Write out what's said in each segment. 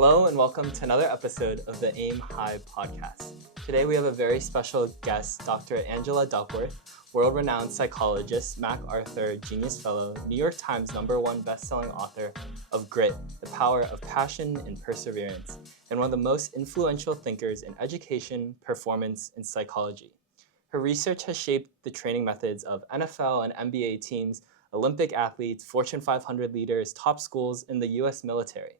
Hello and welcome to another episode of the AAIM High Podcast. Today we have a very special guest, Dr. Angela Duckworth, world-renowned psychologist, MacArthur Genius Fellow, New York Times #1 bestselling author of Grit, The Power of Passion and Perseverance, and one of the most influential thinkers in education, performance, and psychology. Her research has shaped the training methods of NFL and NBA teams, Olympic athletes, Fortune 500 leaders, top schools, in the U.S. military.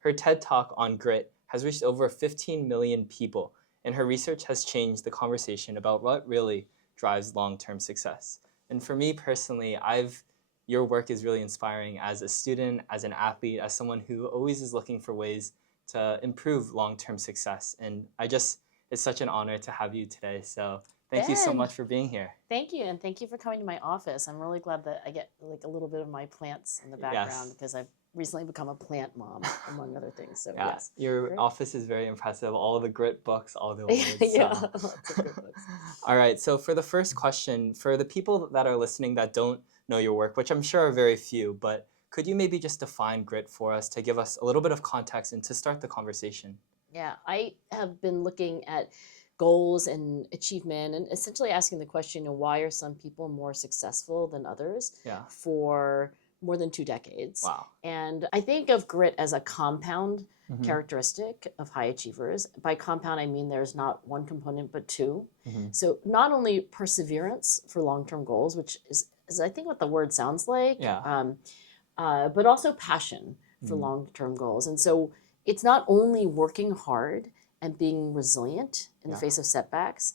Her TED Talk on grit has reached over 15 million people, and her research has changed the conversation about what really drives long-term success. And for me personally, your work is really inspiring as a student, as an athlete, as someone who always is looking for ways to improve long-term success. And it's such an honor to have you today. So thank you so much for being here. Thank you, and thank you for coming to my office. I'm really glad that I get like a little bit of my plants in the background because I've recently become a plant mom, among other things. So yes, your office is very impressive. All the grit books, all the awards. Yeah, lots of good books. All right, so for the first question, for the people that are listening that don't know your work, which I'm sure are very few, but could you maybe just define grit for us to give us a little bit of context and to start the conversation? Yeah, I have been looking at goals and achievement and essentially asking the question, why are some people more successful than others for more than 2 decades? Wow. And I think of grit as a compound characteristic of high achievers. By compound, I mean there's not one component, but two. So not only perseverance for long-term goals, which is I think what the word sounds like, but also passion for long-term goals. And so it's not only working hard and being resilient in the face of setbacks,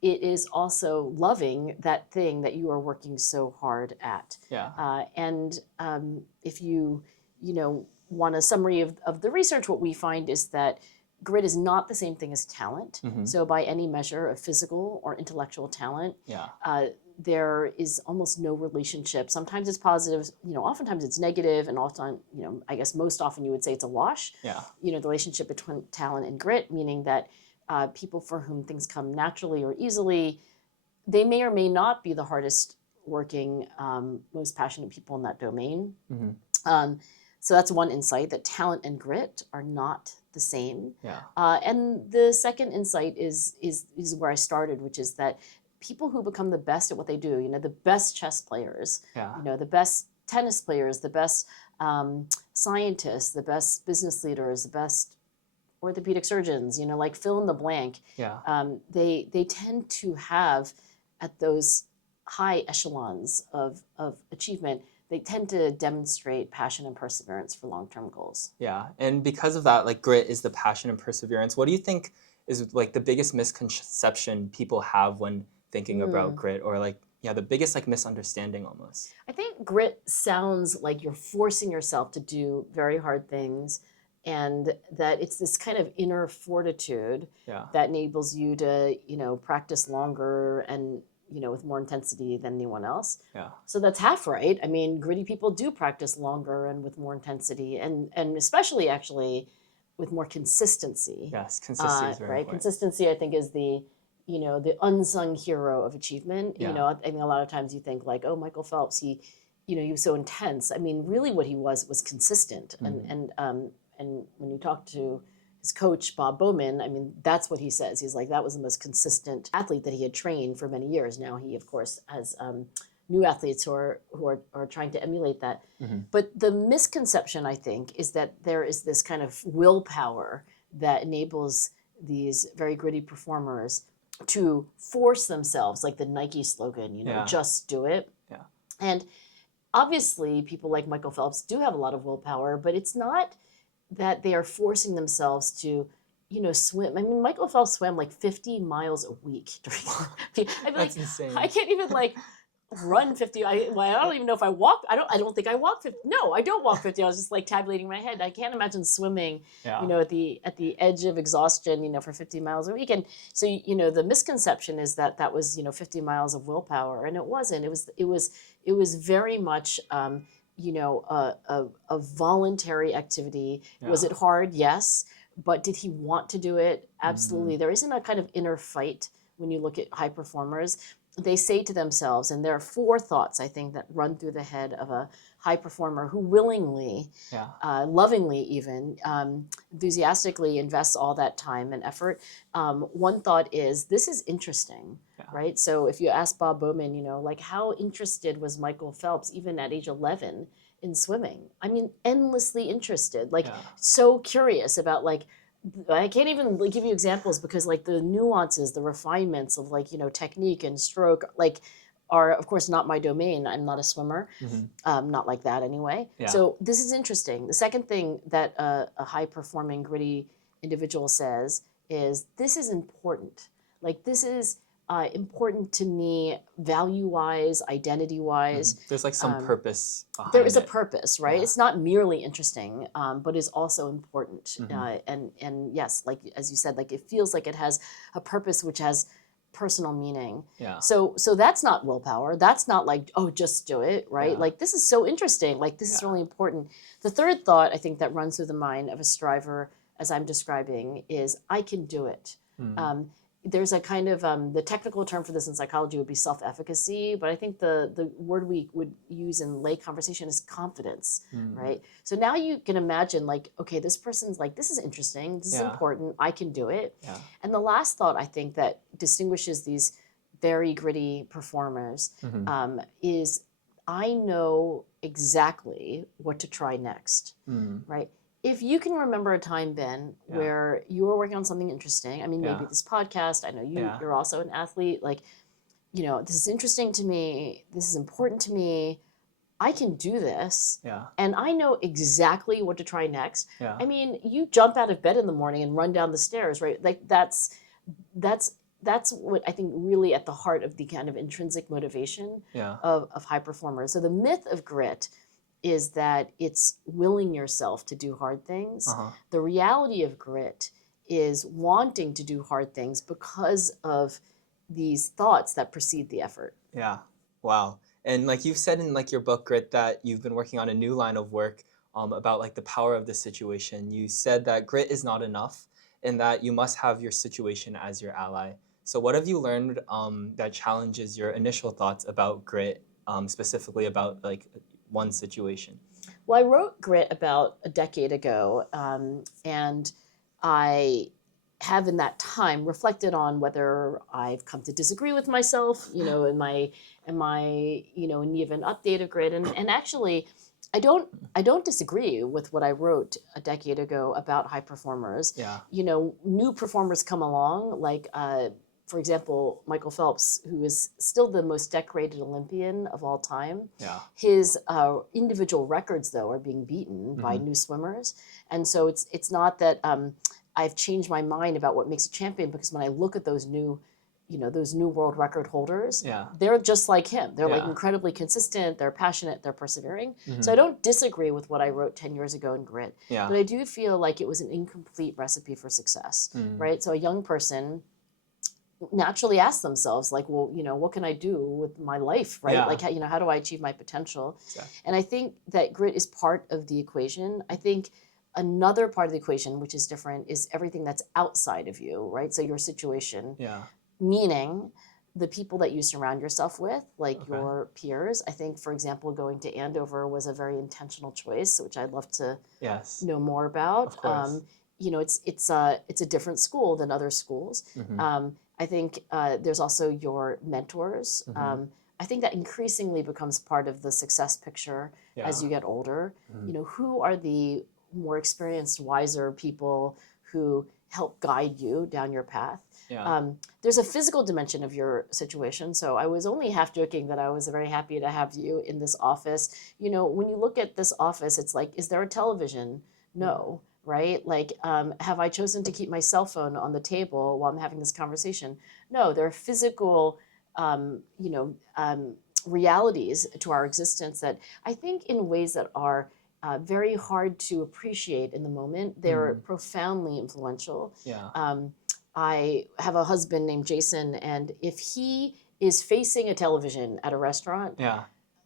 it is also loving that thing that you are working so hard at. If you want a summary of the research, what we find is that grit is not the same thing as talent. So by any measure of physical or intellectual talent, there is almost no relationship. Sometimes it's positive, oftentimes it's negative, and often, I guess most often you would say it's a wash. The relationship between talent and grit, meaning that people for whom things come naturally or easily, they may or may not be the hardest working, most passionate people in that domain. So that's one insight, that talent and grit are not the same. And the second insight is where I started, which is that people who become the best at what they do, the best chess players, the best tennis players, the best scientists, the best business leaders, the best orthopedic surgeons, like fill in the blank. They tend to have, at those high echelons of achievement, they tend to demonstrate passion and perseverance for long-term goals. And because of that, like grit is the passion and perseverance. What do you think is like the biggest misconception people have when thinking about grit, or the biggest misunderstanding almost? I think grit sounds like you're forcing yourself to do very hard things, and that it's this kind of inner fortitude that enables you to, practice longer and, with more intensity than anyone else. So that's half right. I mean, gritty people do practice longer and with more intensity, and especially actually with more consistency. Yes, consistency is very important. Consistency, I think, is the unsung hero of achievement. I think a lot of times you think like, oh, Michael Phelps, he was so intense. I mean, really what he was consistent. And when you talk to his coach, Bob Bowman, I mean, that's what he says. He's like, that was the most consistent athlete that he had trained for many years. Now he, of course, has new athletes who are trying to emulate that. But the misconception, I think, is that there is this kind of willpower that enables these very gritty performers to force themselves, like the Nike slogan, just do it. And obviously people like Michael Phelps do have a lot of willpower, but it's not that they are forcing themselves to, swim. I mean, Michael Phelps swam like 50 miles a week. That's insane. I can't even run 50. I don't even know if I walk. I don't think I walk 50. No, I don't walk 50. I was just tabulating in my head. I can't imagine swimming, at the edge of exhaustion, for 50 miles a week. And so, the misconception is that was, 50 miles of willpower, and it wasn't. It was very much, a voluntary activity. Was it hard? Yes. But did he want to do it? Absolutely. There isn't a kind of inner fight when you look at high performers. they say to themselves, and there are 4 thoughts, I think, that run through the head of a high performer who willingly, lovingly even, enthusiastically invests all that time and effort. One thought is, this is interesting, right? So if you ask Bob Bowman, you know, like, how interested was Michael Phelps, even at age 11, in swimming? I mean, endlessly interested, like so curious about, like, I can't even give you examples because, like, the nuances, the refinements of, like, you know, technique and stroke, like, are of course not my domain. I'm not a swimmer, not like that anyway. So this is interesting. The second thing that a high performing, gritty individual says is, this is important. Like, this is important to me, value-wise, identity-wise. There's like some purpose behind There is a it. purpose, right? It's not merely interesting, but is also important. And yes, like, as you said, like, it feels like it has a purpose which has personal meaning. So that's not willpower. That's not like, oh, just do it, right? Like, this is so interesting. Like, this is really important. The third thought, I think, that runs through the mind of a striver, as I'm describing, is, I can do it. There's a kind of, the technical term for this in psychology would be self-efficacy, but I think the word we would use in lay conversation is confidence, right? So now you can imagine, like, okay, this person's like, this is interesting, this is important, I can do it. And the last thought, I think, that distinguishes these very gritty performers is, I know exactly what to try next, right? If you can remember a time, Ben, where you were working on something interesting, I mean, maybe this podcast, I know you're also an athlete, like, you know, this is interesting to me, this is important to me, I can do this, and I know exactly what to try next. I mean, you jump out of bed in the morning and run down the stairs, right? Like, that's what I think really at the heart of the kind of intrinsic motivation of high performers. So the myth of grit is that it's willing yourself to do hard things. The reality of grit is wanting to do hard things because of these thoughts that precede the effort. Yeah. Wow. And like you've said in like your book, Grit, that you've been working on a new line of work about like the power of the situation. You said that grit is not enough and that you must have your situation as your ally. So what have you learned that challenges your initial thoughts about grit, specifically about like one situation? Well, I wrote Grit about a decade ago, and I have in that time reflected on whether I've come to disagree with myself, you know, am I, you know, in need of an update of Grit? And actually, I don't disagree with what I wrote a decade ago about high performers. You know, new performers come along, like, for example, Michael Phelps, who is still the most decorated Olympian of all time. His individual records, though, are being beaten by new swimmers. And so it's not that I've changed my mind about what makes a champion, because when I look at those new, you know, those new world record holders, they're just like him. They're like incredibly consistent, they're passionate, they're persevering. So I don't disagree with what I wrote 10 years ago in Grit, but I do feel like it was an incomplete recipe for success, right? So a young person naturally ask themselves, like, well, you know, what can I do with my life, right? Like, how, you know, how do I achieve my potential? And I think that grit is part of the equation. I think another part of the equation, which is different, is everything that's outside of you, right? So your situation, meaning the people that you surround yourself with, like your peers. I think, for example, going to Andover was a very intentional choice, which I'd love to know more about. Of course. You know, it's a different school than other schools. I think there's also your mentors. I think that increasingly becomes part of the success picture as you get older. You know, who are the more experienced, wiser people who help guide you down your path? There's a physical dimension of your situation. So I was only half joking that I was very happy to have you in this office. You know, when you look at this office, it's like, is there a television? No. Right? Like, have I chosen to keep my cell phone on the table while I'm having this conversation? No, there are physical, realities to our existence that I think in ways that are very hard to appreciate in the moment. They're profoundly influential. I have a husband named Jason, and if he is facing a television at a restaurant,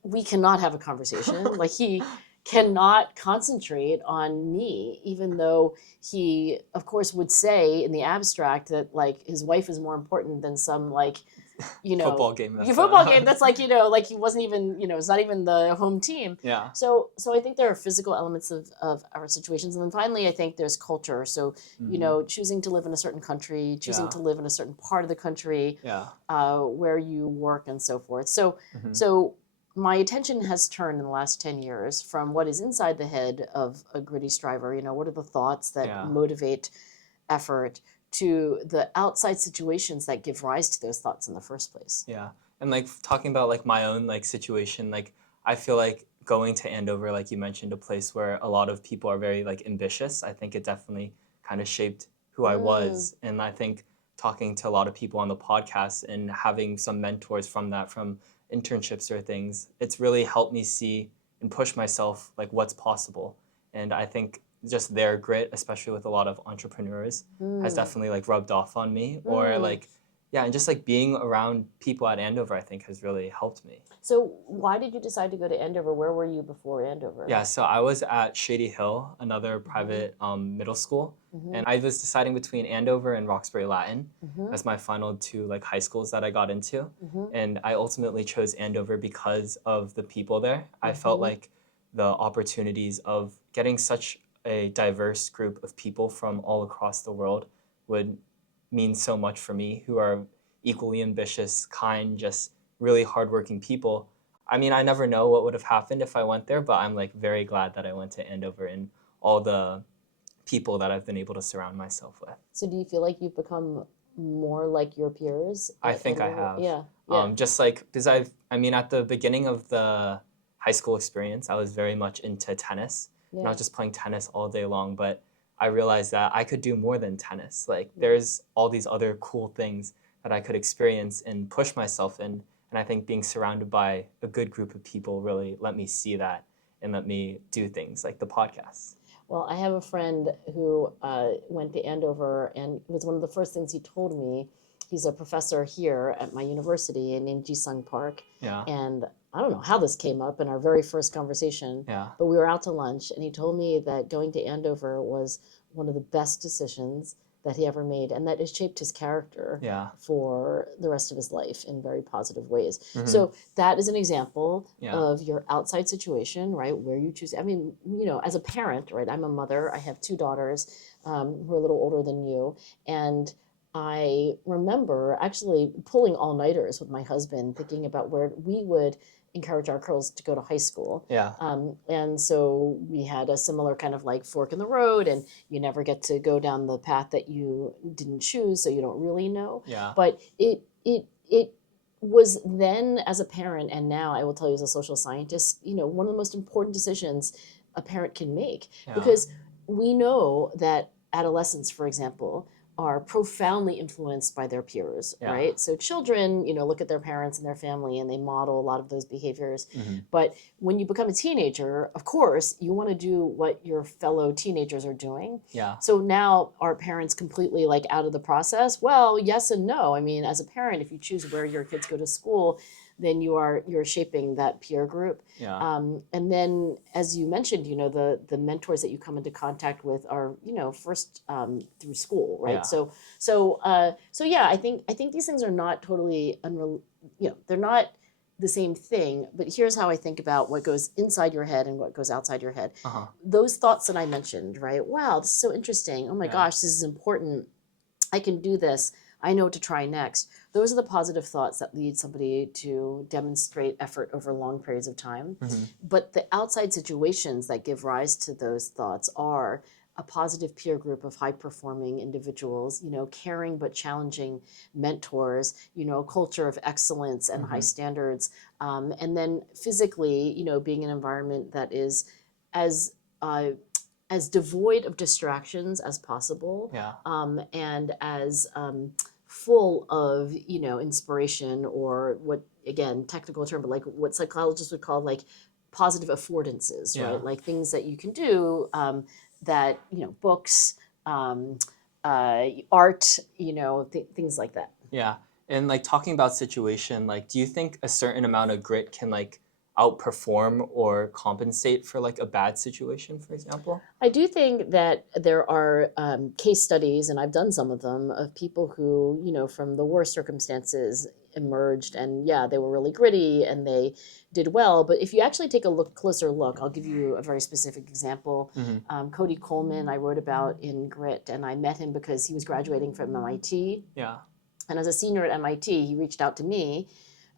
we cannot have a conversation. Like, he cannot concentrate on me, even though he, of course, would say in the abstract that, like, his wife is more important than some, like, football game. Your football game that's like, like he wasn't even, it's not even the home team. Yeah. So I think there are physical elements of our situations. And then finally, I think there's culture. So, choosing to live in a certain country, choosing to live in a certain part of the country, where you work and so forth. So my attention has turned in the last 10 years from what is inside the head of a gritty striver, what are the thoughts that motivate effort, to the outside situations that give rise to those thoughts in the first place. Yeah. And like talking about like my own like situation, like I feel like going to Andover, like you mentioned, a place where a lot of people are very like ambitious, I think it definitely kind of shaped who I was. And I think talking to a lot of people on the podcast and having some mentors from that, from internships or things, it's really helped me see and push myself like what's possible. And I think just their grit, especially with a lot of entrepreneurs, has definitely like rubbed off on me. Or like, and just like being around people at Andover, I think has really helped me. So why did you decide to go to Andover? Where were you before Andover? Yeah, so I was at Shady Hill, another private middle school. And I was deciding between Andover and Roxbury Latin as my final two like high schools that I got into. And I ultimately chose Andover because of the people there. I felt like the opportunities of getting such a diverse group of people from all across the world would mean so much for me, who are equally ambitious, kind, just really hardworking people. I mean, I never know what would have happened if I went there, but I'm like very glad that I went to Andover and all the people that I've been able to surround myself with. So do you feel like you've become more like your peers? I think Andover? I have. Yeah. Just like, because I mean, at the beginning of the high school experience, I was very much into tennis. And I was just playing tennis all day long, but I realized that I could do more than tennis. Like there's all these other cool things that I could experience and push myself in. And I think being surrounded by a good group of people really let me see that and let me do things like the podcast. Well, I have a friend who went to Andover, and it was one of the first things he told me. He's a professor here at my university named Jisung Park. Yeah. And I don't know how this came up in our very first conversation, but we were out to lunch, and he told me that going to Andover was one of the best decisions that he ever made, and that it shaped his character for the rest of his life in very positive ways. So that is an example of your outside situation, right, where you choose. I mean, as a parent, right, I'm a mother. I have two daughters who are a little older than you, and I remember actually pulling all-nighters with my husband, thinking about where we would encourage our girls to go to high school. And so we had a similar kind of like fork in the road, and you never get to go down the path that you didn't choose, so you don't really know. But it was then as a parent, and now I will tell you as a social scientist, one of the most important decisions a parent can make. Because we know that adolescents, for example, are profoundly influenced by their peers, right? So children, look at their parents and their family, and they model a lot of those behaviors. But when you become a teenager, of course, you want to do what your fellow teenagers are doing. So now are parents completely like out of the process? Well, yes and no. I mean, as a parent, if you choose where your kids go to school, then you're shaping that peer group. And then, as you mentioned, the mentors that you come into contact with are, first through school, right? So yeah, I think these things are not totally they're not the same thing. But here's how I think about what goes inside your head and what goes outside your head. Those thoughts that I mentioned, right? Wow, this is so interesting. Oh my gosh, this is important. I can do this. I know what to try next. Those are the positive thoughts that lead somebody to demonstrate effort over long periods of time. But the outside situations that give rise to those thoughts are a positive peer group of high-performing individuals, caring but challenging mentors, a culture of excellence and high standards. And then physically, being an environment that is as devoid of distractions as possible, and as full of inspiration, or what, again, technical term, but like what psychologists would call like positive affordances, right? Like things that you can do that books, art, things like that. And like talking about situation, like do you think a certain amount of grit can like outperform or compensate for like a bad situation, for example? I do think that there are case studies, and I've done some of them, of people who, from the worst circumstances emerged, and yeah, they were really gritty and they did well. But if you actually take a closer look, I'll give you a very specific example. Cody Coleman, I wrote about in Grit, and I met him because he was graduating from MIT. Yeah. And as a senior at MIT, he reached out to me.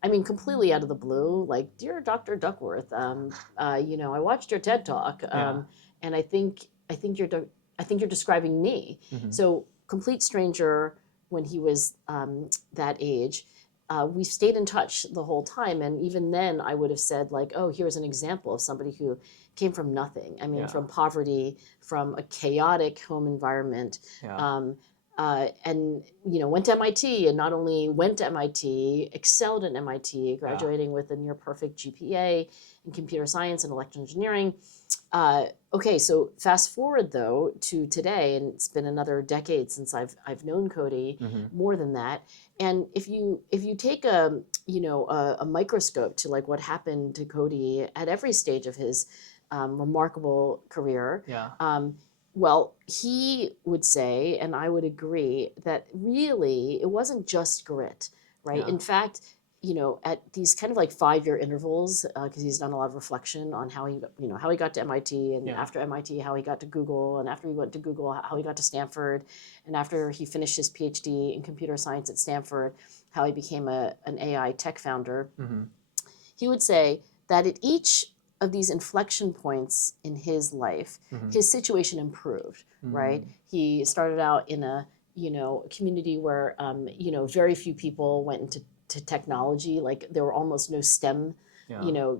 I mean, completely out of the blue, like, dear Dr. Duckworth, I watched your TED Talk, and I think you're describing me. So, complete stranger when he was that age. We stayed in touch the whole time, and even then, I would have said, like, oh, here's an example of somebody who came from nothing. I mean, from poverty, from a chaotic home environment. And went to MIT, and not only went to MIT, excelled at MIT, graduating with a near perfect GPA in computer science and electrical engineering. Okay, so fast forward though to today, and it's been another decade since I've known Cody, more than that. And if you take a microscope to like what happened to Cody at every stage of his remarkable career. Well, he would say, and I would agree, that really it wasn't just grit, right? In fact, at these kind of like 5-year intervals, because he's done a lot of reflection on how he got to MIT, and after MIT, how he got to Google, and after he went to Google, how he got to Stanford, and after he finished his PhD in computer science at Stanford, how he became an AI tech founder. He would say that at each of these inflection points in his life, his situation improved, right? He started out in a community where very few people went into technology. Like there were almost no STEM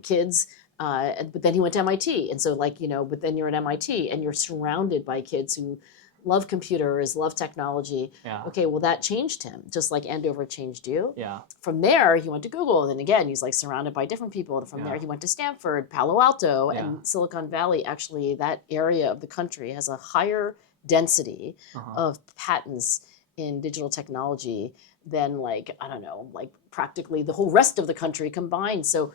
kids, but then he went to MIT, and so but then you're at MIT and you're surrounded by kids who love computers, love technology. Okay, well, that changed him, just like Andover changed you. From there, he went to Google, and then again, he's like surrounded by different people. And from there, he went to Stanford, Palo Alto, and Silicon Valley. Actually, that area of the country has a higher density of patents in digital technology than practically the whole rest of the country combined. So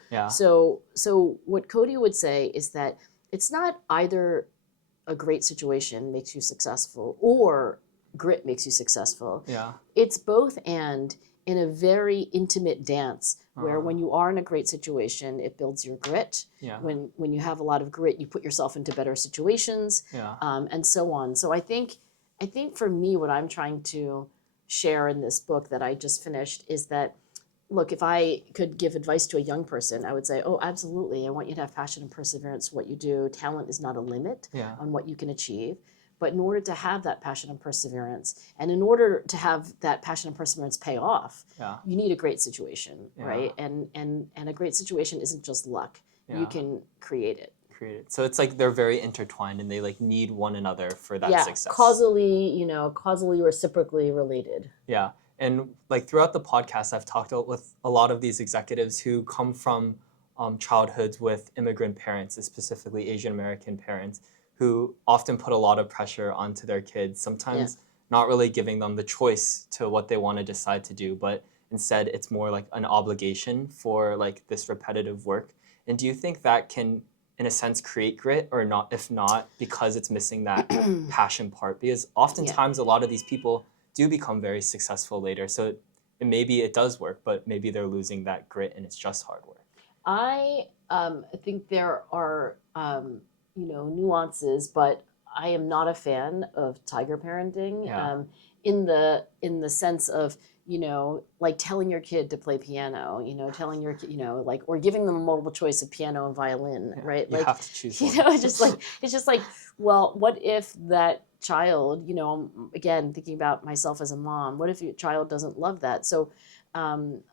what Cody would say is that it's not either a great situation makes you successful or grit makes you successful. It's both and in a very intimate dance where when you are in a great situation, it builds your grit. When you have a lot of grit, you put yourself into better situations, and so on. So I think for me, what I'm trying to share in this book that I just finished is that, look, if I could give advice to a young person, I would say, oh, absolutely. I want you to have passion and perseverance in what you do. Talent is not a limit on what you can achieve. But in order to have that passion and perseverance, and in order to have that passion and perseverance pay off, you need a great situation, right? And a great situation isn't just luck. You can create it. So it's like they're very intertwined, and they like need one another for that success. Causally reciprocally related. And like throughout the podcast, I've talked with a lot of these executives who come from childhoods with immigrant parents, specifically Asian American parents, who often put a lot of pressure onto their kids, sometimes not really giving them the choice to what they want to decide to do, but instead it's more like an obligation for like this repetitive work. And do you think that can, in a sense, create grit or not? If not, because it's missing that passion part? Because oftentimes a lot of these people do become very successful later. So maybe it does work, but maybe they're losing that grit and it's just hard work. I think there are nuances, but I am not a fan of tiger parenting in the sense of like telling your kid to play piano, telling your kid, or giving them a multiple choice of piano and violin, right? You have to choose one. It's just like, well, what if that child, again, thinking about myself as a mom, what if your child doesn't love that? So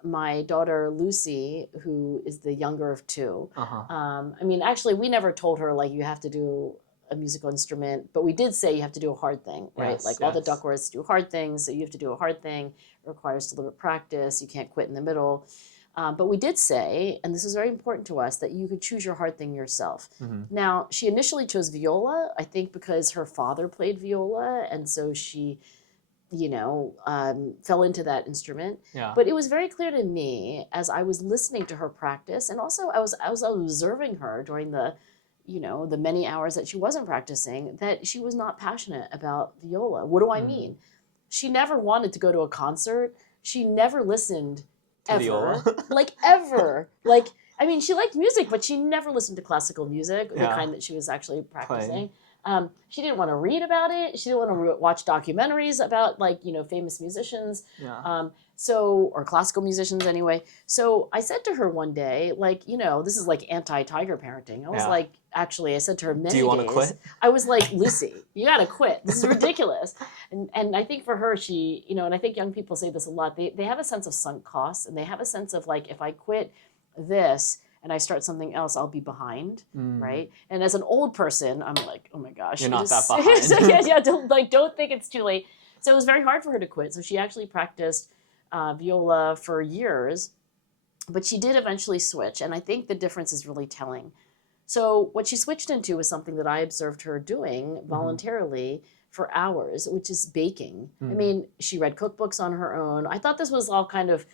my daughter Lucy, who is the younger of two, actually we never told her like you have to do a musical instrument, but we did say you have to do a hard thing, right? All the Duckworths do hard things, so you have to do a hard thing. It requires deliberate practice. You can't quit in the middle. But we did say, and this is very important to us, that you could choose your hard thing yourself. Now, she initially chose viola, I think because her father played viola, and so she fell into that instrument. But it was very clear to me as I was listening to her practice, and also I was observing her during the many hours that she wasn't practicing, that she was not passionate about viola. What do I mean? She never wanted to go to a concert. She never listened ever. Like, ever. Like, I mean, she liked music, but she never listened to classical music, the kind that she was actually practicing. She didn't want to read about it. She didn't want to watch documentaries about, like, you know, famous musicians. Or classical musicians anyway. So I said to her one day, like, you know, this is like anti-tiger parenting. I was like, actually, I said to her many days. Do you want to quit? I was like, Lucy, you got to quit. This is ridiculous. And I think for her, she, you know, and I think young people say this a lot, they have a sense of sunk costs, and they have a sense of like, if I quit this and I start something else, I'll be behind, right? And as an old person, I'm like, oh my gosh. You're not that behind. Don't think it's too late. So it was very hard for her to quit. So she actually practiced viola for years, but she did eventually switch. And I think the difference is really telling. So what she switched into was something that I observed her doing voluntarily for hours, which is baking. I mean, she read cookbooks on her own. I thought this was all kind of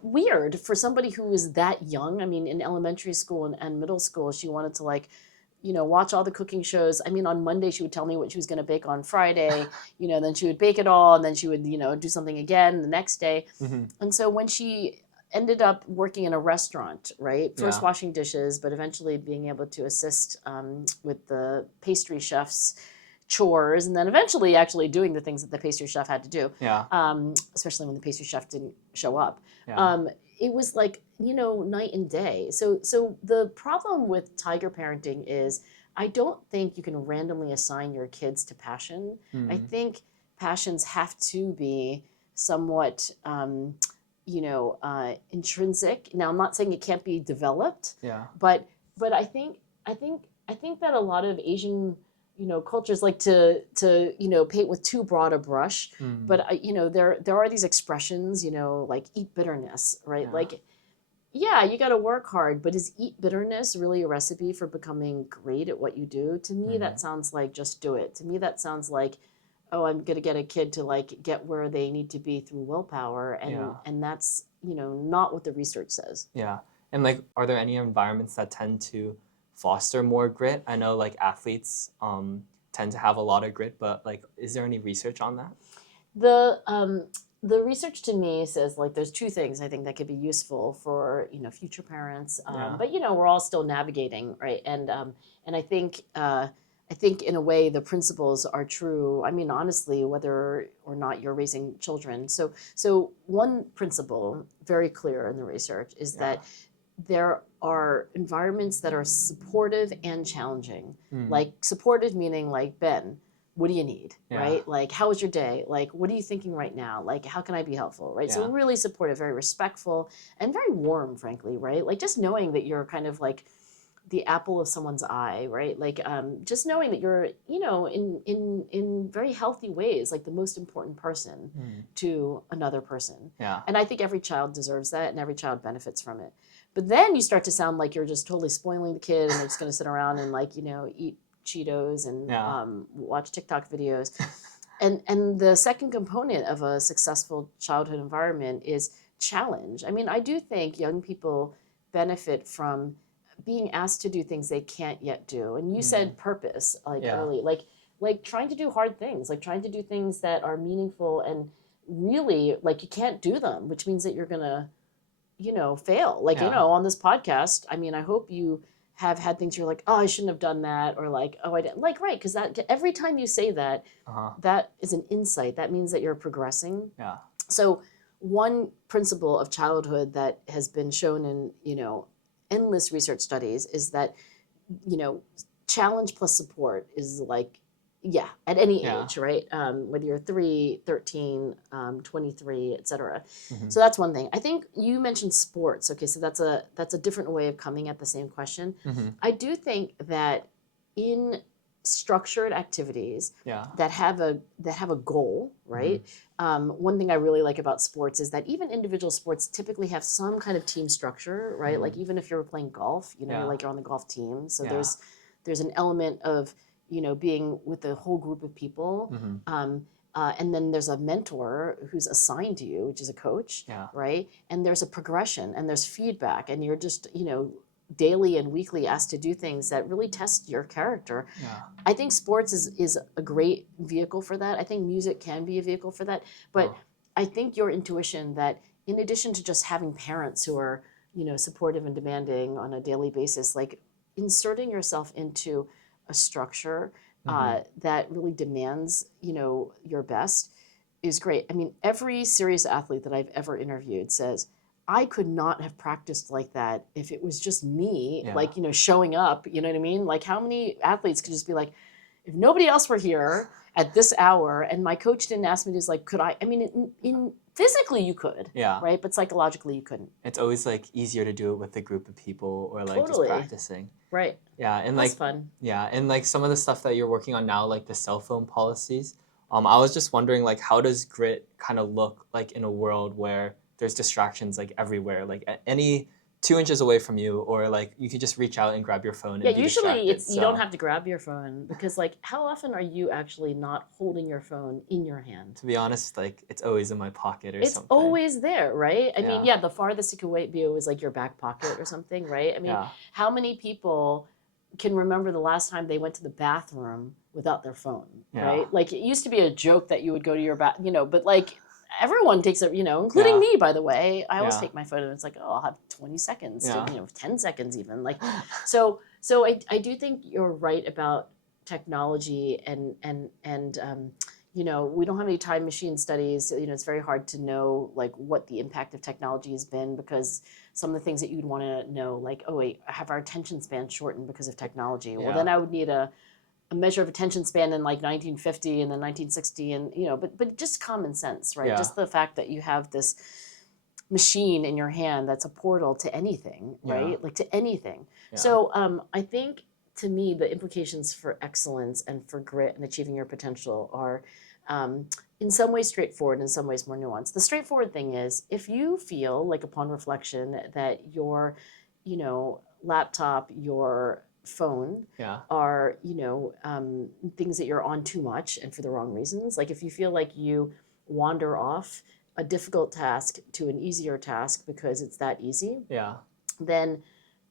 weird for somebody who is that young. I mean, in elementary school and middle school, she wanted to, like, you know, watch all the cooking shows. I mean, on Monday, she would tell me what she was going to bake on Friday, you know, then she would bake it all, and then she would, you know, do something again the next day. And so when she ended up working in a restaurant, right, first washing dishes, but eventually being able to assist with the pastry chef's chores, and then eventually actually doing the things that the pastry chef had to do, especially when the pastry chef didn't show up. It was like, you know, night and day. So the problem with tiger parenting is I don't think you can randomly assign your kids to passion. I think passions have to be somewhat, intrinsic. Now, I'm not saying it can't be developed, but I think that a lot of Asian, you know, cultures like to you know, paint with too broad a brush. But you know, there are these expressions, you know, like eat bitterness, right? Like, yeah, you got to work hard, but is eat bitterness really a recipe for becoming great at what you do? To me, that sounds like just do it. To me, that sounds like, oh, I'm going to get a kid to, like, get where they need to be through willpower. And that's, you know, not what the research says. Yeah. And, like, are there any environments that tend to foster more grit? I know, like, athletes tend to have a lot of grit, but, like, is there any research on that? The research to me says, like, there's two things I think that could be useful for, you know, future parents. But, you know, we're all still navigating, right? And I think in a way the principles are true. I mean, honestly, whether or not you're raising children. So one principle, very clear in the research, is that there are environments that are supportive and challenging. Like, supportive meaning, like, Ben, what do you need, right? Like, how was your day? Like, what are you thinking right now? Like, how can I be helpful, right? So really supportive, very respectful, and very warm, frankly, right? Like, just knowing that you're kind of like the apple of someone's eye, right? Like, just knowing that you're, you know, in very healthy ways, like the most important person to another person. And I think every child deserves that, and every child benefits from it. But then you start to sound like you're just totally spoiling the kid, and they're just going to sit around and, like, you know, eat Cheetos and watch TikTok videos. And the second component of a successful childhood environment is challenge. I mean, I do think young people benefit from being asked to do things they can't yet do. And you said purpose, like, early, like trying to do hard things, like trying to do things that are meaningful, and really, like, you can't do them, which means that you're going to, you know, fail. Like, you know, on this podcast, I mean, I hope you have had things you're like, oh, I shouldn't have done that, or like, oh, I didn't, like, right, because that every time you say that, that is an insight. That means that you're progressing. So one principle of childhood that has been shown in, you know, endless research studies is that, you know, challenge plus support is like, at any age, right? Whether you're 3, 13, 23, et cetera. So that's one thing. I think you mentioned sports. Okay, so that's a different way of coming at the same question. I do think that in structured activities that have a goal, right? One thing I really like about sports is that even individual sports typically have some kind of team structure, right? Like, even if you're playing golf, you know, like, you're on the golf team. So there's an element of, you know, being with a whole group of people. And then there's a mentor who's assigned to you, which is a coach, right? And there's a progression, and there's feedback, and you're just, you know, daily and weekly asked to do things that really test your character. I think sports is a great vehicle for that. I think music can be a vehicle for that. But I think your intuition that in addition to just having parents who are, supportive and demanding on a daily basis, like inserting yourself into a structure that really demands, your best is great. I mean, every serious athlete that I've ever interviewed says, I could not have practiced like that if it was just me, like, showing up, you know what I mean? Like, how many athletes could just be like, if nobody else were here at this hour and my coach didn't ask me to, like, could I mean, in physically you could, right? But psychologically you couldn't. It's always like easier to do it with a group of people or like Totally. just practicing. Right. Yeah. And That's like, fun. Yeah. And like some of the stuff that you're working on now, like the cell phone policies, I was just wondering, like, how does grit kind of look like in a world where there's distractions like everywhere, like at any 2 inches away from you, or like you could just reach out and grab your phone and be usually distracted. You don't have to grab your phone because, like, how often are you actually not holding your phone in your hand? To be honest, like, it's always in my pocket or something. It's always there, right? I mean, the farthest it could be is like your back pocket or something, right? I mean, how many people can remember the last time they went to the bathroom without their phone, right? Like, it used to be a joke that you would go to your but like, everyone takes it, including me, by the way. I always take my phone and it's like, oh, I'll have 20 seconds, to, 10 seconds even. Like, so I do think you're right about technology and we don't have any time machine studies. It's very hard to know like what the impact of technology has been, because some of the things that you'd want to know, like, oh wait, have our attention span shortened because of technology? Well, then I would need a measure of attention span in like 1950 and then 1960, and but just common sense, right? Just the fact that you have this machine in your hand that's a portal to anything, right? Like to anything. So I think, to me, the implications for excellence and for grit and achieving your potential are in some ways straightforward, in some ways more nuanced. The straightforward thing is, if you feel like upon reflection that your, laptop, your phone are, things that you're on too much and for the wrong reasons. Like, if you feel like you wander off a difficult task to an easier task because it's that easy, then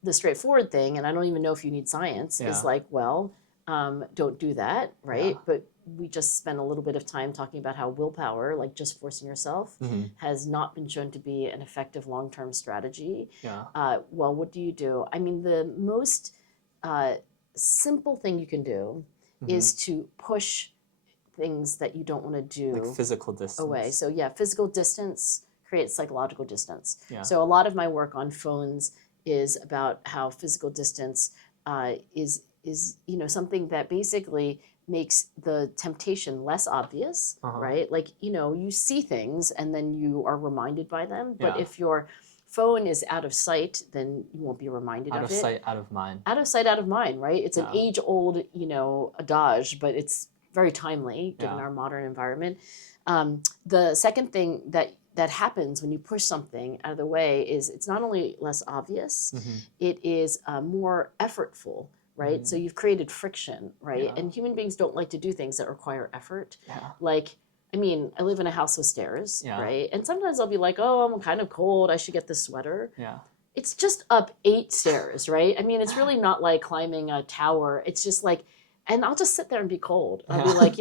the straightforward thing, and I don't even know if you need science, is like, well, don't do that, right? But we just spent a little bit of time talking about how willpower, like just forcing yourself, has not been shown to be an effective long-term strategy. Well, what do you do? I mean, the most simple thing you can do is to push things that you don't want to do, like physical distance away. So physical distance creates psychological distance. So a lot of my work on phones is about how physical distance is something that basically makes the temptation less obvious, right? Like, you see things and then you are reminded by them, but if your phone is out of sight, then you won't be reminded of it. Out of sight, out of mind. Out of sight, out of mind, right? It's an age-old, adage, but it's very timely given our modern environment. The second thing that happens when you push something out of the way is it's not only less obvious, it is more effortful, right? So you've created friction, right? And human beings don't like to do things that require effort. Like, I mean, I live in a house with stairs, right? And sometimes I'll be like, oh, I'm kind of cold, I should get this sweater. It's just up 8 stairs, right? I mean, it's really not like climbing a tower. It's just like, and I'll just sit there and be cold. I'll be like,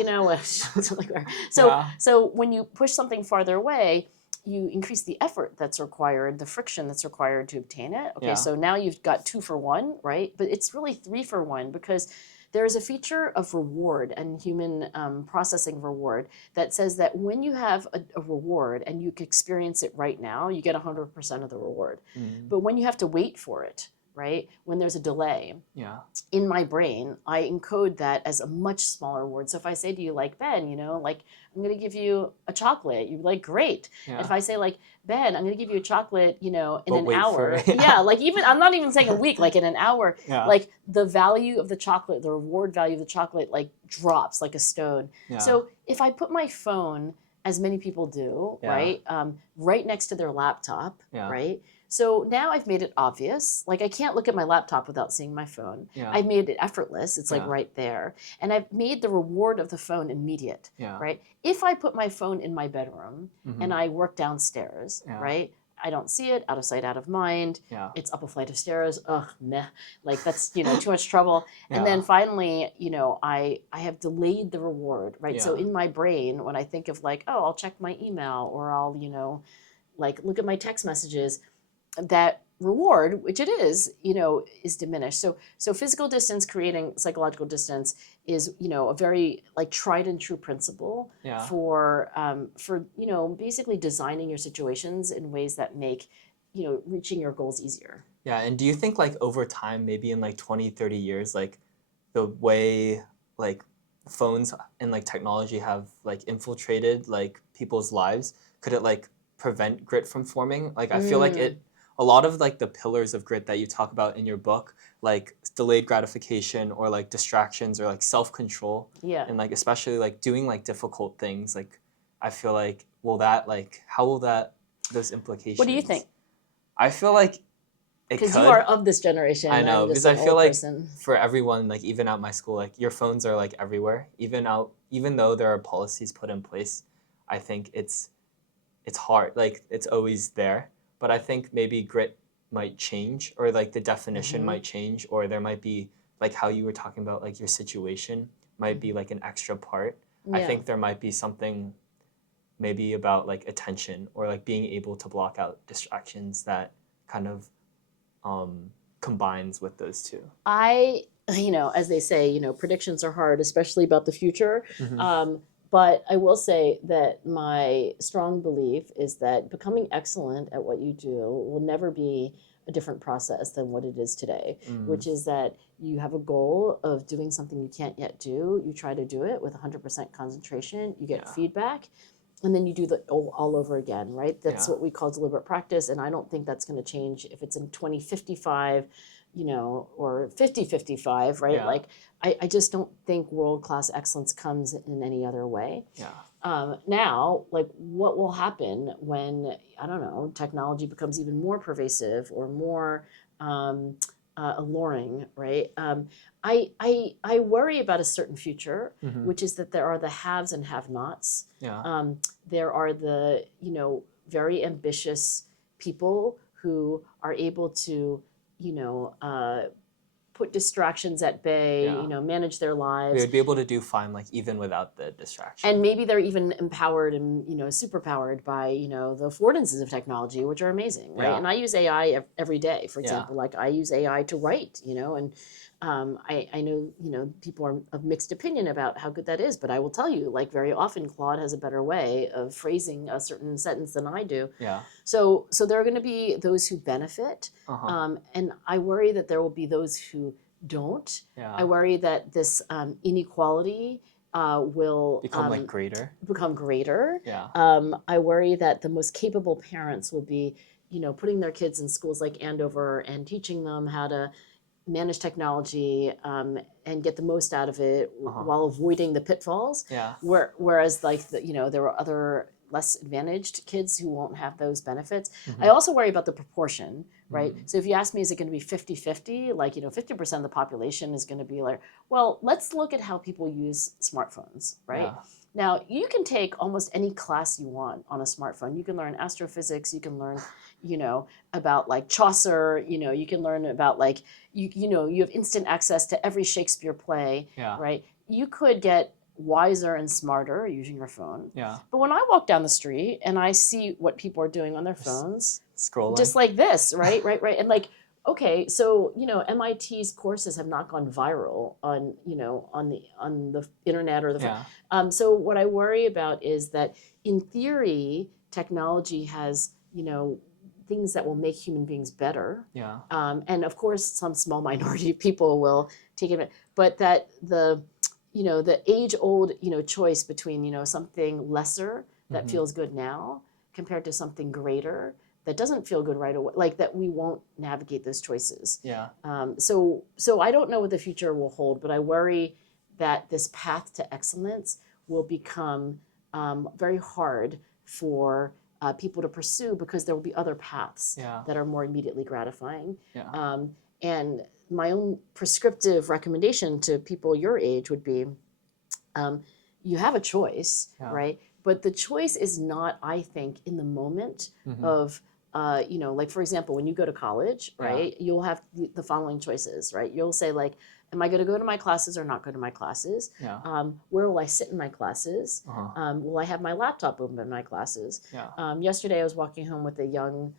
so when you push something farther away, you increase the effort that's required, the friction that's required to obtain it. Okay, so now you've got 2 for 1, right? But it's really 3 for 1, because there is a feature of reward and human processing reward that says that when you have a reward and you can experience it right now, you get 100% of the reward. But when you have to wait for it, right? When there's a delay, in my brain, I encode that as a much smaller word. So if I say to you, like, Ben, like, I'm going to give you a chocolate, you're like, great. And if I say, like, Ben, I'm going to give you a chocolate, in an hour. Like, even, I'm not even saying a week, like in an hour, like the value of the chocolate, the reward value of the chocolate, like drops like a stone. So if I put my phone, as many people do, right, right next to their laptop, right? So now I've made it obvious. Like, I can't look at my laptop without seeing my phone. I've made it effortless. It's like right there. And I've made the reward of the phone immediate, right? If I put my phone in my bedroom and I work downstairs, right? I don't see it, out of sight, out of mind. It's up a flight of stairs. Ugh, meh. Like, that's, too much trouble. And then finally, I have delayed the reward, right? So in my brain, when I think of like, oh, I'll check my email, or I'll, like look at my text messages, that reward, which it is, is diminished. So physical distance creating psychological distance is, a very like tried and true principle for basically designing your situations in ways that make, reaching your goals easier. Yeah, and do you think like over time, maybe in like 20, 30 years, like the way like phones and like technology have like infiltrated like people's lives, could it like prevent grit from forming? Like I feel like a lot of like the pillars of grit that you talk about in your book, like delayed gratification or like distractions or like self-control, and like especially like doing like difficult things, like I feel like how will that those implications? What do you think? I feel like because you are of this generation. I know, because I feel like for everyone, like even at my school, like your phones are like everywhere. Even though there are policies put in place, I think it's hard. Like it's always there. But I think maybe grit might change, or like the definition might change, or there might be like how you were talking about like your situation might be like an extra part. I think there might be something maybe about like attention or like being able to block out distractions that kind of combines with those two. As they say, predictions are hard, especially about the future. But I will say that my strong belief is that becoming excellent at what you do will never be a different process than what it is today, which is that you have a goal of doing something you can't yet do. You try to do it with 100% concentration. You get feedback, and then you do the all over again, right? That's what we call deliberate practice, and I don't think that's going to change if it's in 2055, or 5055, right? Like, I just don't think world-class excellence comes in any other way. Now, like, what will happen when, I don't know, technology becomes even more pervasive or more alluring, right? I worry about a certain future, which is that there are the haves and have-nots. There are the, very ambitious people who are able to, put distractions at bay, manage their lives. They would be able to do fine, like even without the distraction. And maybe they're even empowered and, superpowered by, the affordances of technology, which are amazing, right? And I use AI every day, for example. Like I use AI to write, and I know, people are of mixed opinion about how good that is, but I will tell you, like very often Claude has a better way of phrasing a certain sentence than I do. So there are going to be those who benefit, and I worry that there will be those who don't. I worry that this inequality will become greater. I worry that the most capable parents will be, putting their kids in schools like Andover and teaching them how to manage technology and get the most out of it while avoiding the pitfalls. Whereas there are other less advantaged kids who won't have those benefits. I also worry about the proportion, right? So if you ask me, is it going to be 50-50? Like, 50% of the population is going to be like, well, let's look at how people use smartphones, right? Now, you can take almost any class you want on a smartphone. You can learn astrophysics, you can learn, about like Chaucer, you can learn about like, you have instant access to every Shakespeare play, right? You could get wiser and smarter using your phone. But when I walk down the street and I see what people are doing on their phones, scrolling, just like this, right? And like, okay, so MIT's courses have not gone viral on the internet or the phone. So what I worry about is that in theory, technology has things that will make human beings better. And of course, some small minority of people will take it, but that the age-old choice between something lesser that feels good now compared to something greater that doesn't feel good right away, like that we won't navigate those choices. So I don't know what the future will hold, but I worry that this path to excellence will become very hard for people to pursue because there will be other paths that are more immediately gratifying. And my own prescriptive recommendation to people your age would be, you have a choice, right? But the choice is not, I think, in the moment of, like, for example, when you go to college, right, you'll have the following choices, right? You'll say, like, am I going to go to my classes or not go to my classes? Yeah. Where will I sit in my classes? Will I have my laptop open in my classes? Yeah. Yesterday I was walking home with a young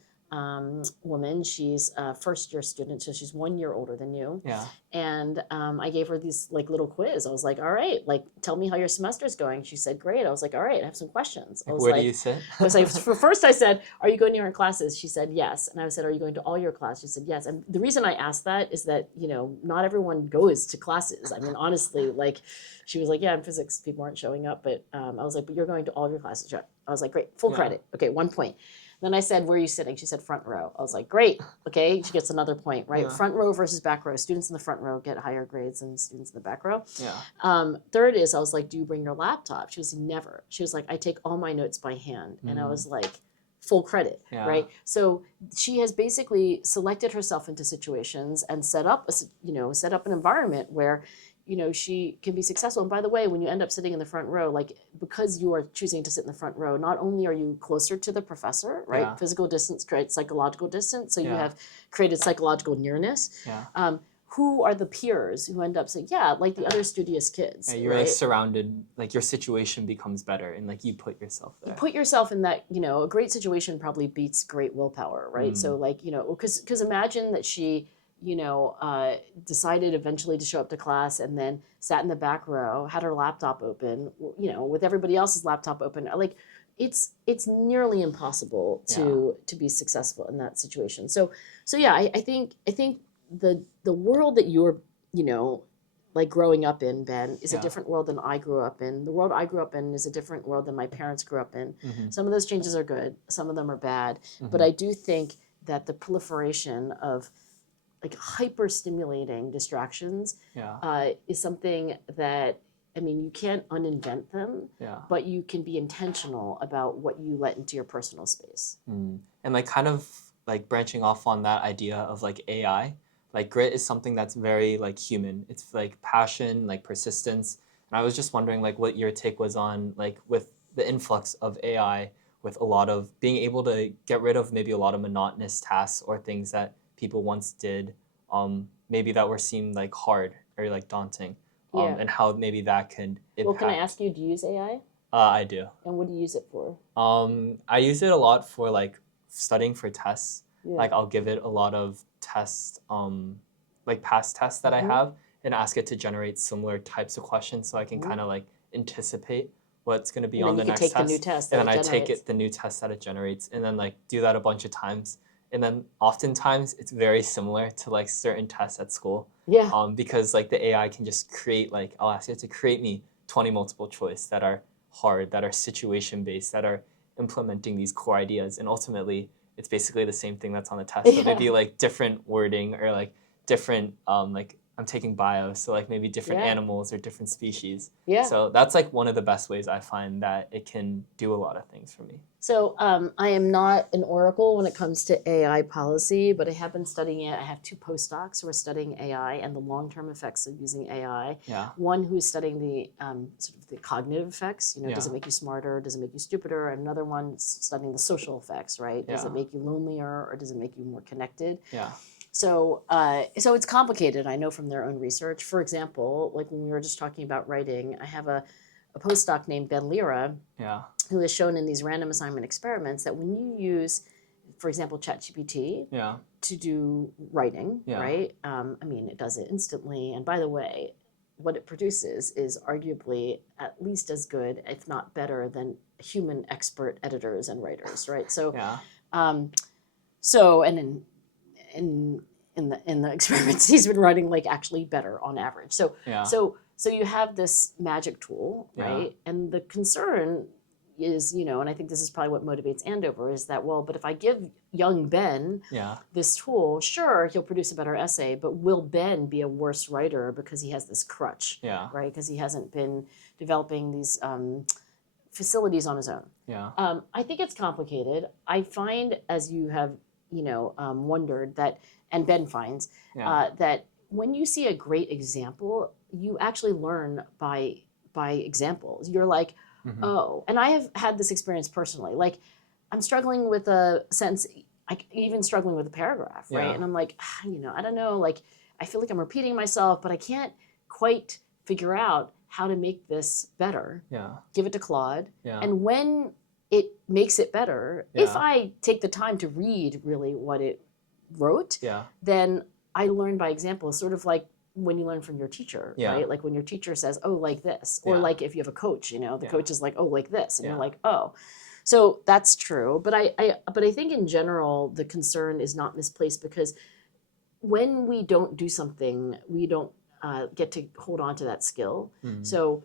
woman. She's a first year student, so she's 1 year older than you. Yeah. And I gave her these like little quiz. I was like, all right, like tell me how your semester's going. She said, great. I was like, all right, I have some questions. I was Where like, do you sit? I was like, first I said, are you going to your classes? She said, yes. And I said, are you going to all your classes? She said, yes. And the reason I asked that is that, you know, not everyone goes to classes. I mean, honestly, like she was like, yeah, in physics, people aren't showing up. But I was like, but you're going to all of your classes. I was like, great, full credit. Okay, 1 point. Then I said, where are you sitting? She said, front row. I was like, great. Okay, she gets another point, right? Yeah. Front row versus back row. Students in the front row get higher grades than students in the back row. Yeah. Third is, I was like, do you bring your laptop? She was never. She was like, I take all my notes by hand. And I was like, full credit, right? So she has basically selected herself into situations and set up an environment where, you know, she can be successful. And by the way, when you end up sitting in the front row, like because you are choosing to sit in the front row, not only are you closer to the professor, right? Yeah. Physical distance creates psychological distance. So you Yeah. have created psychological nearness. Yeah. Who are the peers who end up saying, yeah, like the other studious kids. Yeah, you're right? like surrounded, like your situation becomes better and like you put yourself there. You put yourself in that, you know, a great situation probably beats great willpower, right? So like, you know, because imagine that she, you know, decided eventually to show up to class and then sat in the back row, had her laptop open, you know, with everybody else's laptop open. Like it's nearly impossible to be successful in that situation. So yeah, I think the world that you're, you know, like growing up in, Ben, is a different world than I grew up in. The world I grew up in is a different world than my parents grew up in. Some of those changes are good, some of them are bad. But I do think that the proliferation of like hyper-stimulating distractions is something that, I mean, you can't uninvent them, but you can be intentional about what you let into your personal space. And like kind of like branching off on that idea of like AI, like grit is something that's very like human. It's like passion, like persistence. And I was just wondering like what your take was on like with the influx of AI, with a lot of being able to get rid of maybe a lot of monotonous tasks or things that people once did, maybe that were seemed like hard or like daunting, and how maybe that could impact. Well, can I ask you, do you use AI? I do. And what do you use it for? I use it a lot for like studying for tests. Like I'll give it a lot of tests, like past tests that I have, and ask it to generate similar types of questions so I can kind of like anticipate what's going to be on the next test. The new test and then I take the new test that it generates and then like do that a bunch of times. And then oftentimes it's very similar to like certain tests at school. Because like the AI can just create, like I'll ask it to create me 20 multiple choice that are hard, that are situation based, that are implementing these core ideas. And ultimately it's basically the same thing that's on the test. So maybe like different wording or like different, like I'm taking bio, so like maybe different animals or different species. So that's like one of the best ways I find that it can do a lot of things for me. So I am not an oracle when it comes to AI policy, but I have been studying it. I have 2 postdocs who are studying AI and the long-term effects of using AI. One who is studying the sort of the cognitive effects. You know, does it make you smarter? Does it make you stupider? And another one studying the social effects, right? Does it make you lonelier or does it make you more connected? So it's complicated, I know from their own research. For example, like when we were just talking about writing, I have a postdoc named Ben Lira, who has shown in these random assignment experiments that when you use, for example, ChatGPT to do writing, right? I mean, it does it instantly. And by the way, what it produces is arguably at least as good, if not better, than human expert editors and writers, right? So, and in the experiments he's been writing like actually better on average. So you have this magic tool, right? And the concern is, you know, and I think this is probably what motivates Andover, is that, well, but if I give young Ben this tool, sure, he'll produce a better essay, but will Ben be a worse writer because he has this crutch, right? Because he hasn't been developing these facilities on his own. I think it's complicated. I find, as you have, you know, wondered that, and Ben finds, that when you see a great example, you actually learn by examples. You're like, oh, and I have had this experience personally. Like, I'm struggling with a sentence, even struggling with a paragraph, right? And I'm like, you know, I don't know, like, I feel like I'm repeating myself, but I can't quite figure out how to make this better. Yeah. Give it to Claude. Yeah. And when it makes it better, if I take the time to read really what it wrote, then I learn by example, sort of like when you learn from your teacher, right? Like when your teacher says, oh, like this, or like if you have a coach, you know, the coach is like, oh, like this, and you're like, oh. So that's true. But I think in general, the concern is not misplaced, because when we don't do something, we don't get to hold on to that skill. So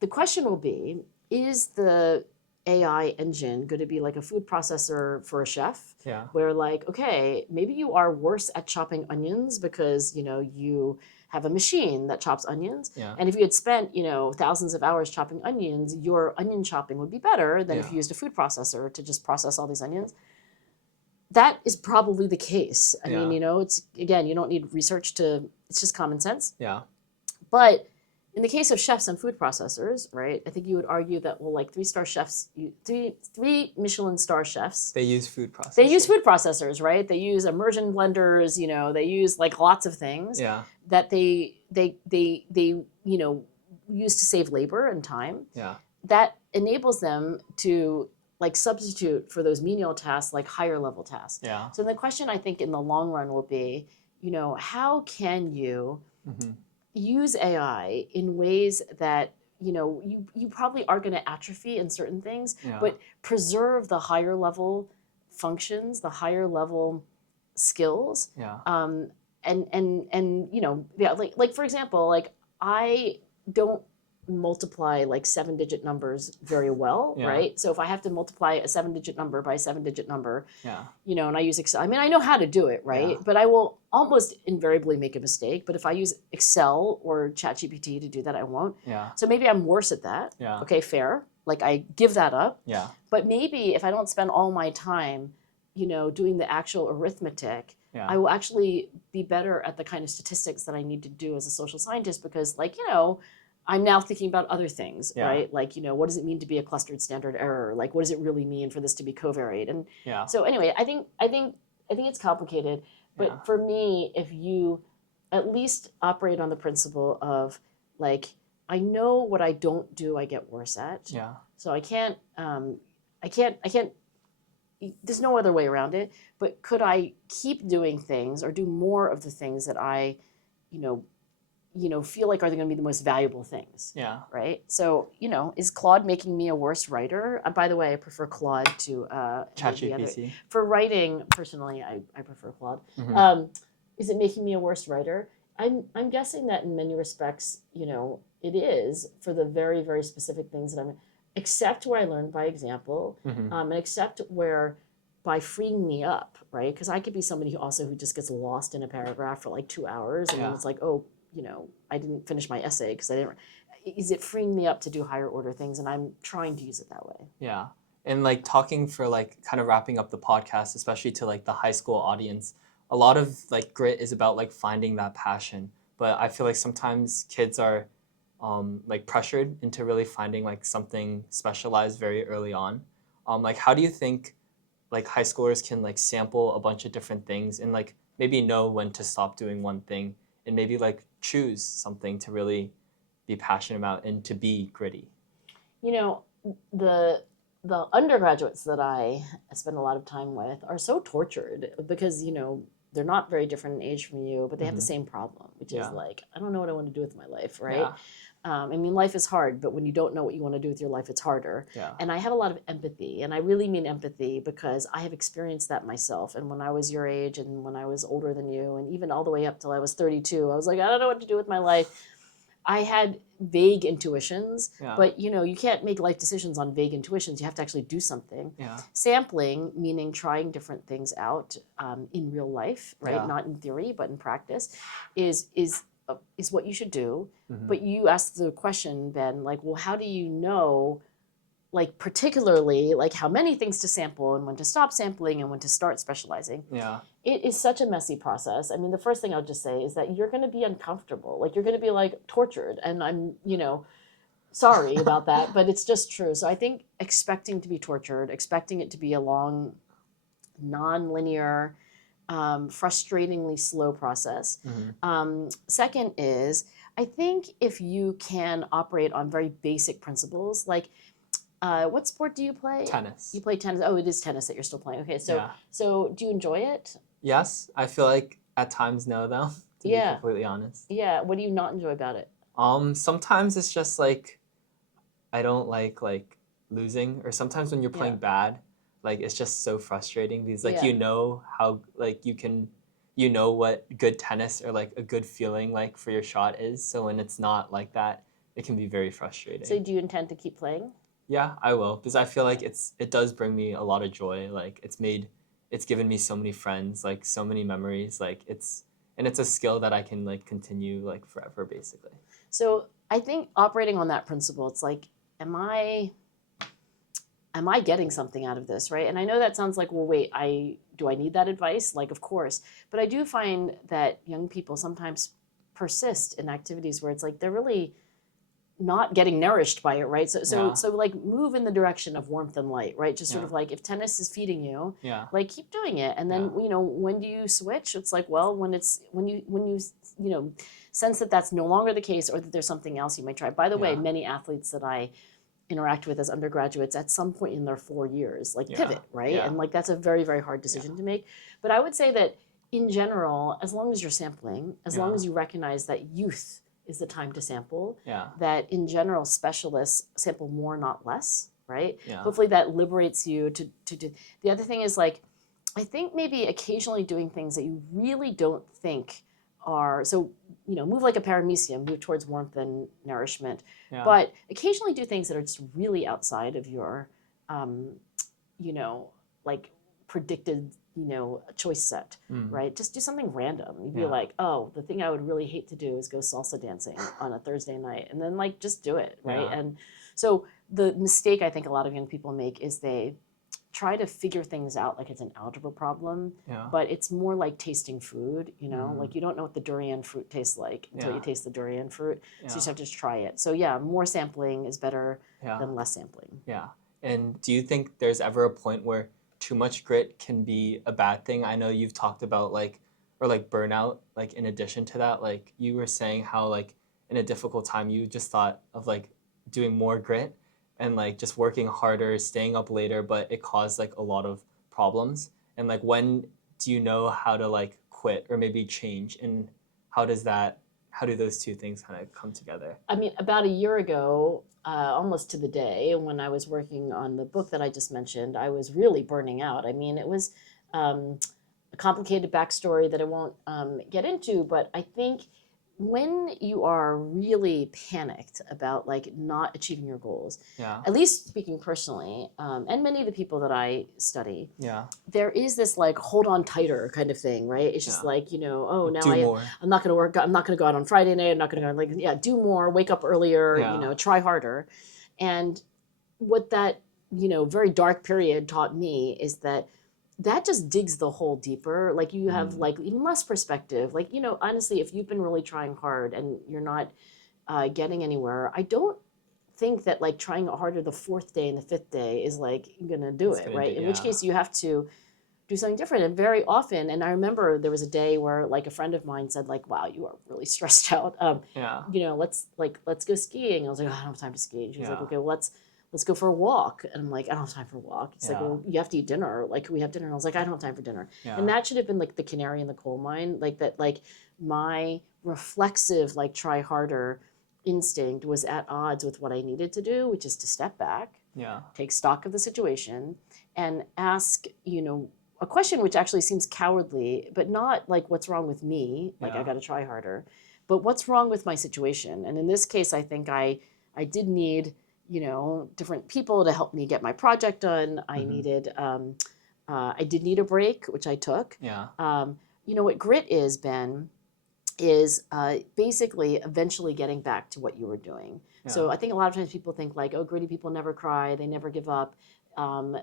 the question will be, is the AI engine going to be like a food processor for a chef? Where like, okay, maybe you are worse at chopping onions because, you know, you have a machine that chops onions. And if you had spent, you know, thousands of hours chopping onions, your onion chopping would be better than if you used a food processor to just process all these onions. That is probably the case. I mean, you know, it's, again, you don't need research it's just common sense. But in the case of chefs and food processors, right, I think you would argue that, well, like three-star chefs, three Michelin star chefs. They use food processors. They use food processors, right? They use immersion blenders, you know, they use like lots of things that they you know, use to save labor and time. That enables them to like substitute for those menial tasks, like higher level tasks. So the question I think in the long run will be, you know, how can you use AI in ways that, you know, you probably are going to atrophy in certain things, but preserve the higher level functions, the higher level skills. And you know, like for example, like I don't multiply like 7-digit numbers very well, right? So if I have to multiply a 7-digit number by a 7-digit number, you know, and I use Excel, I mean, I know how to do it, right? But I will almost invariably make a mistake. But if I use Excel or ChatGPT to do that, I won't. So maybe I'm worse at that. Okay, fair. Like I give that up. But maybe if I don't spend all my time, you know, doing the actual arithmetic, I will actually be better at the kind of statistics that I need to do as a social scientist, because, like, you know, I'm now thinking about other things, right? Like, you know, what does it mean to be a clustered standard error? Like, what does it really mean for this to be covariate? And so anyway, I think it's complicated. But for me, if you at least operate on the principle of, like, I know what I don't do, I get worse at. So I can't, there's no other way around it. But could I keep doing things or do more of the things that I, you know, feel like are they going to be the most valuable things? Right. So, you know, is Claude making me a worse writer? By the way, I prefer Claude to ChatGPT. For writing, personally, I prefer Claude. Is it making me a worse writer? I'm guessing that in many respects, you know, it is, for the very, very specific things that I'm, except where I learn by example, and except where by freeing me up, right? Because I could be somebody who just gets lost in a paragraph for like 2 hours, and then it's like, oh, you know, I didn't finish my essay because I didn't. Is it freeing me up to do higher order things? And I'm trying to use it that way. Yeah. And like talking for like kind of wrapping up the podcast, especially to like the high school audience, a lot of like grit is about like finding that passion. But I feel like sometimes kids are like pressured into really finding like something specialized very early on. Like how do you think like high schoolers can like sample a bunch of different things and like maybe know when to stop doing one thing and maybe like choose something to really be passionate about and to be gritty? You know, the undergraduates that I spend a lot of time with are so tortured because, you know, they're not very different in age from you, but they have the same problem, which is like, I don't know what I want to do with my life, right? I mean, life is hard, but when you don't know what you want to do with your life, it's harder. And I have a lot of empathy, and I really mean empathy because I have experienced that myself. And when I was your age and when I was older than you, and even all the way up till I was 32, I was like, I don't know what to do with my life. I had vague intuitions, but you know, you can't make life decisions on vague intuitions. You have to actually do something. Sampling, meaning trying different things out in real life, right? Not in theory, but in practice, is what you should do. But you asked the question, Ben, like, well, how do you know, like, particularly, like, how many things to sample and when to stop sampling and when to start specializing? It is such a messy process. I mean, the first thing I'll just say is that you're going to be uncomfortable. Like, you're going to be, like, tortured. And I'm, you know, sorry about that, but it's just true. So I think expecting to be tortured, expecting it to be a long, non-linear frustratingly slow process. Second is, I think if you can operate on very basic principles, like what sport do you play? Tennis. You play tennis. Oh, it is tennis that you're still playing. Okay, so do you enjoy it? Yes, I feel like at times no, though, to be completely honest. Yeah, what do you not enjoy about it? Sometimes it's just like I don't like losing, or sometimes when you're playing bad, like it's just so frustrating because like you know how like you know what good tennis or like a good feeling like for your shot is. So when it's not like that, it can be very frustrating. So do you intend to keep playing? Yeah, I will, because I feel like it does bring me a lot of joy. Like it's given me so many friends, like so many memories. Like it's a skill that I can like continue like forever, basically. So I think operating on that principle, it's like, am I getting something out of this, right? And I know that sounds like, well, wait, do I need that advice? Like, of course. But I do find that young people sometimes persist in activities where it's like they're really not getting nourished by it, right? So like move in the direction of warmth and light, right? Just sort of like if tennis is feeding you, like keep doing it. And then, when do you switch? It's like, well, when you sense that that's no longer the case, or that there's something else you might try. By the way, many athletes that I interact with as undergraduates at some point in their 4 years, like pivot, right? And like that's a very, very hard decision to make. But I would say that in general, as long as you're sampling, as long as you recognize that youth is the time to sample, that in general specialists sample more, not less, right? Hopefully that liberates you to do. The other thing is like, I think maybe occasionally doing things that you really don't think are, so, move like a paramecium, move towards warmth and nourishment, but occasionally do things that are just really outside of your, like predicted, choice set, right? Just do something random. You'd be like, oh, the thing I would really hate to do is go salsa dancing on a Thursday night, and then like, just do it, right? And so the mistake I think a lot of young people make is they try to figure things out like it's an algebra problem, but it's more like tasting food, like you don't know what the durian fruit tastes like until you taste the durian fruit. So you just have to try it. So more sampling is better than less sampling. Yeah. And do you think there's ever a point where too much grit can be a bad thing? I know you've talked about burnout, like in addition to that, like you were saying how like in a difficult time you just thought of like doing more grit and like just working harder, staying up later, but it caused like a lot of problems. And like when do you know how to like quit or maybe change, and how do those two things kind of come together? I mean, about a year ago, almost to the day, when I was working on the book that I just mentioned, I was really burning out. I mean, it was a complicated backstory that I won't get into, but I think when you are really panicked about like not achieving your goals, at least speaking personally, and many of the people that I study, there is this like hold on tighter kind of thing, right? It's just like, oh, now I'm not going to work. I'm not going to go out on Friday night. I'm not going to go do more, wake up earlier, try harder. And what that, very dark period taught me is that just digs the hole deeper. Like you have like even less perspective. Like, honestly, if you've been really trying hard and you're not getting anywhere, I don't think that like trying harder the 4th day and the 5th day is like gonna do it, right? In which case you have to do something different. And very often, and I remember there was a day where like a friend of mine said like, wow, you are really stressed out. Let's go skiing. I was like, oh, I don't have time to ski. And she was like, okay, well, let's go for a walk. And I'm like, I don't have time for a walk. It's like, well, you have to eat dinner. Like, can we have dinner? And I was like, I don't have time for dinner. And that should have been like the canary in the coal mine. Like that, like my reflexive, like try harder instinct was at odds with what I needed to do, which is to step back, take stock of the situation, and ask, a question which actually seems cowardly, but not like what's wrong with me, like I got to try harder, but what's wrong with my situation. And in this case, I think I did need different people to help me get my project done. I needed, I did need a break, which I took. What grit is, Ben, is basically eventually getting back to what you were doing. So I think a lot of times people think like, oh, gritty people never cry, they never give up,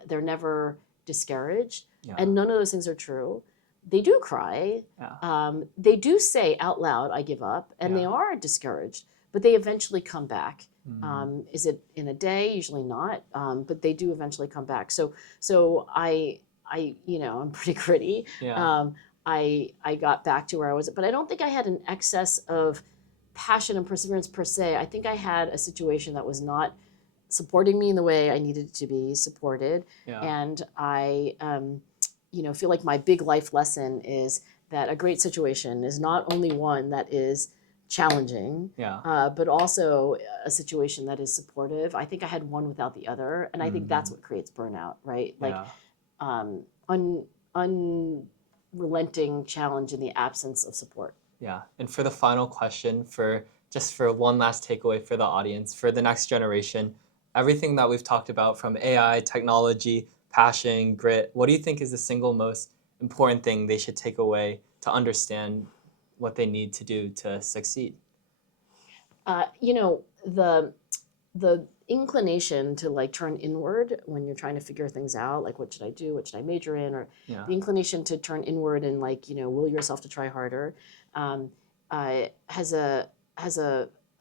they're never discouraged. And none of those things are true. They do cry. They do say out loud, I give up, and they are discouraged, but they eventually come back. Is it in a day? Usually not, but they do eventually come back. So I'm pretty gritty. I got back to where I was. But I don't think I had an excess of passion and perseverance per se. I think I had a situation that was not supporting me in the way I needed to be supported. Yeah. And I, feel like my big life lesson is that a great situation is not only one that is challenging, but also a situation that is supportive. I think I had one without the other, and I think that's what creates burnout, right? Like unrelenting challenge in the absence of support. Yeah, and for the final question, for one last takeaway for the audience, for the next generation, everything that we've talked about from AI, technology, passion, grit, what do you think is the single most important thing they should take away to understand what they need to do to succeed? The inclination to like turn inward when you're trying to figure things out, like what should I do, what should I major in, or the inclination to turn inward and like will yourself to try harder, has a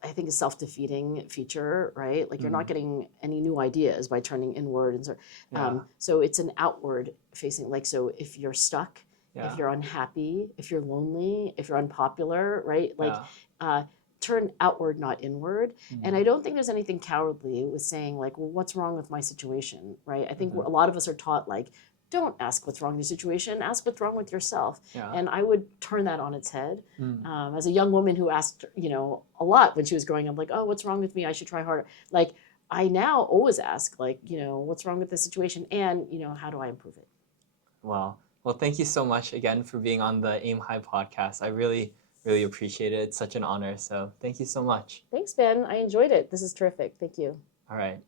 I think a self-defeating feature, right? Like you're not getting any new ideas by turning inward, and so it's an outward facing. Like so, if you're stuck, if you're unhappy, if you're lonely, if you're unpopular, right? Like turn outward, not inward. And I don't think there's anything cowardly with saying like, well, what's wrong with my situation, right? I think a lot of us are taught like, don't ask what's wrong with your situation, ask what's wrong with yourself. And I would turn that on its head. As a young woman who asked, a lot when she was growing up, like, oh, what's wrong with me? I should try harder. Like, I now always ask, like, what's wrong with this situation? And, how do I improve it? Wow. Well, thank you so much again for being on the AIM High podcast. I really appreciate it. It's such an honor. So thank you so much. Thanks, Ben. I enjoyed it. This is terrific. Thank you. All right.